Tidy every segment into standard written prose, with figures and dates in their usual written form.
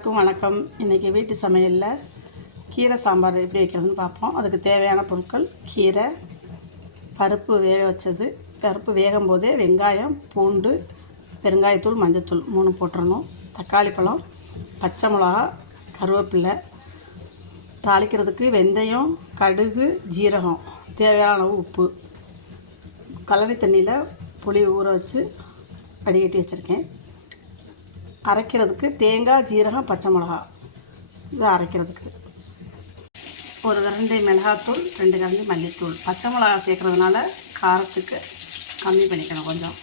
எல்லாருக்கும் வணக்கம். இன்றைக்கி வீட்டு சமையலில் கீரை சாம்பார் எப்படி வைக்கிறதுன்னு பார்ப்போம். அதுக்கு தேவையான பொருட்கள்: கீரை, பருப்பு வேக வச்சது. பருப்பு வேகும் போதே வெங்காயம், பூண்டு, பெருங்காயத்தூள், மஞ்சத்தூள் 3 போட்டுறணும். தக்காளி பழம், பச்சை மிளகா, கருவேப்பிலை. தாளிக்கிறதுக்கு வெந்தயம், கடுகு, ஜீரகம், தேவையான அளவு உப்பு. கழனி தண்ணியில் புளி ஊற வச்சு வடிகட்டி வச்சுருக்கேன். அரைக்கிறதுக்கு தேங்காய், ஜீரகம், பச்சை மிளகா. இது அரைக்கிறதுக்கு ஒரு கரண்டி மிளகாத்தூள், 2 கரண்டி மல்லித்தூள். பச்சை மிளகா சேர்க்குறதுனால காரத்துக்கு கம்மி பண்ணிக்கணும் கொஞ்சம்.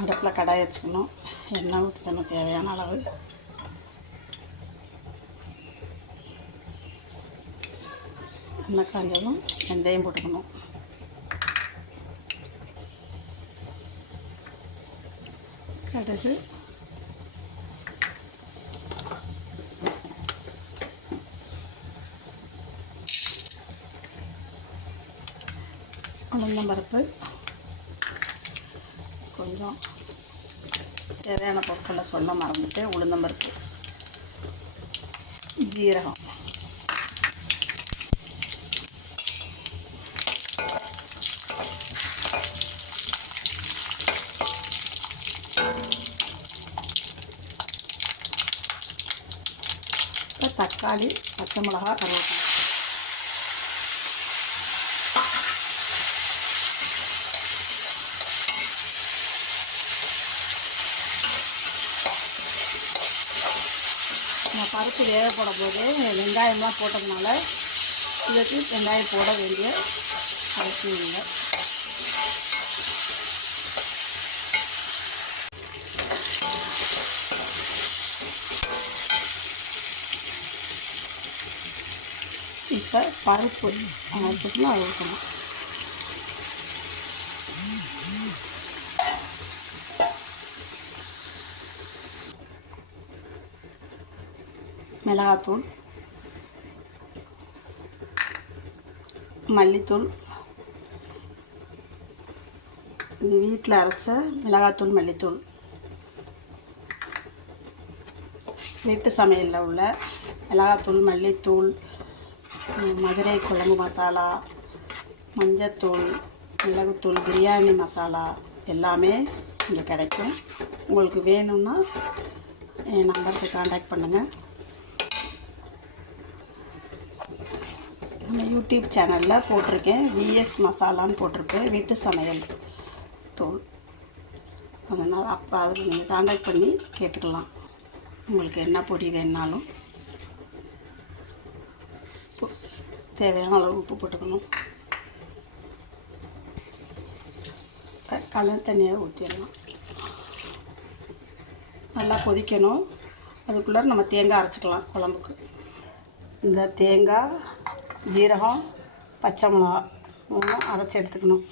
அடுப்பில் கடாய் வச்சுக்கணும். எண்ணெய் ஊற்றிக்கணும் தேவையான அளவு. எண்ணெய் காஞ்சதும் வெந்தயம் போட்டுக்கணும். கடுகு, உளுந்தம்பருப்பு, கொஞ்சம் தேவையான பொருட்களை சொல்ல மறந்துட்டு, உளுந்தம்பருப்பு, ஜீரகம், தக்காளி, பச்சை மிளகா, கருவேப்பிலை. நம்ம பருப்பு வேக போடும் போது வெங்காயம்லாம் போட்டதுனால இதுக்கு வெங்காயம் போட வேண்டிய அவசியம் இல்லை. இப்போ பருப்பு அதுக்குள்ள ஊற்றணும். மிளகாத்தூள், மல்லித்தூள். இது வீட்டில் அரைச்ச மிளகாத்தூள், மல்லித்தூள். வீட்டு சமையலில் உள்ள மிளகாத்தூள், மல்லித்தூள், மதுரை குழம்பு மசாலா, மஞ்சத்தூள், மிளகுத்தூள், பிரியாணி மசாலா எல்லாமே இங்கே கிடைக்கும். உங்களுக்கு வேணும்னா என் நம்பருக்கு காண்டாக்ட் பண்ணுங்கள். நம்ம யூடியூப் சேனலில் போட்டிருக்கேன். விஎஸ் மசாலான்னு போட்டிருப்பேன், வீட்டு சமையல் தூள். அதனால் அப்போ அதில் நீங்கள் காண்டாக்ட் பண்ணி கேட்டுக்கலாம். உங்களுக்கு என்ன பொடி வேணுனாலும். தேவையான அளவு உப்பு போட்டுக்கணும். கலர் தண்ணியை ஊற்றிடலாம். நல்லா கொதிக்கணும். அதுக்குள்ளே நம்ம தேங்காய் அரைச்சிக்கலாம் குழம்புக்கு. இந்த தேங்காய், ஜீரகம், பச்சை மிளகா 3 அரைச்சி எடுத்துக்கணும்.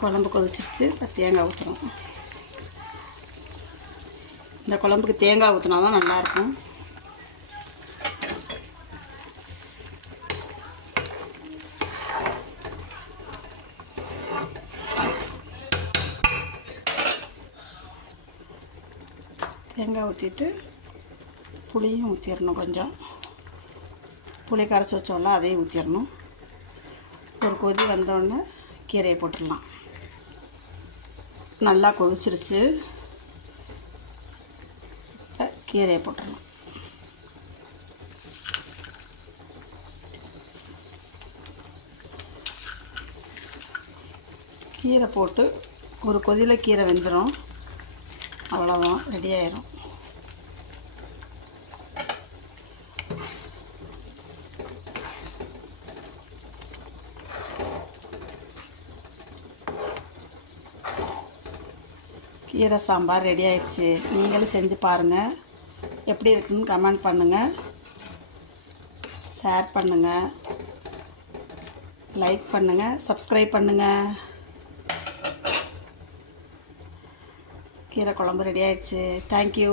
குழம்பு கொதிச்சிருச்சு. இப்போ தேங்காய் ஊற்றணும். இந்த குழம்புக்கு தேங்காய் ஊற்றினா தான் நல்லாயிருக்கும். தேங்காய் ஊற்றிட்டு புளியும் ஊற்றிடணும். கொஞ்சம் புளி கரைச்சி வச்சோம்ல அதையும் ஊற்றிடணும். ஒரு கொதி வந்தோடனே கீரையை போட்டுடலாம். நல்லா கொதிச்சிருச்சு. கீரையை போட்டுடலாம். கீரை போட்டு ஒரு கொதியில் கீரை வெந்துடும். அவ்வளோதான், ரெடி ஆயிரும். கீரை சாம்பார் ரெடி ஆயிடுச்சு. நீங்களும் செஞ்சு பாருங்கள். எப்படி இருக்குன்னு கமெண்ட் பண்ணுங்கள், ஷேர் பண்ணுங்கள், லைக் பண்ணுங்கள், சப்ஸ்கிரைப் பண்ணுங்கள். கீரை குழம்பு ரெடி ஆயிடுச்சு. தேங்க்யூ.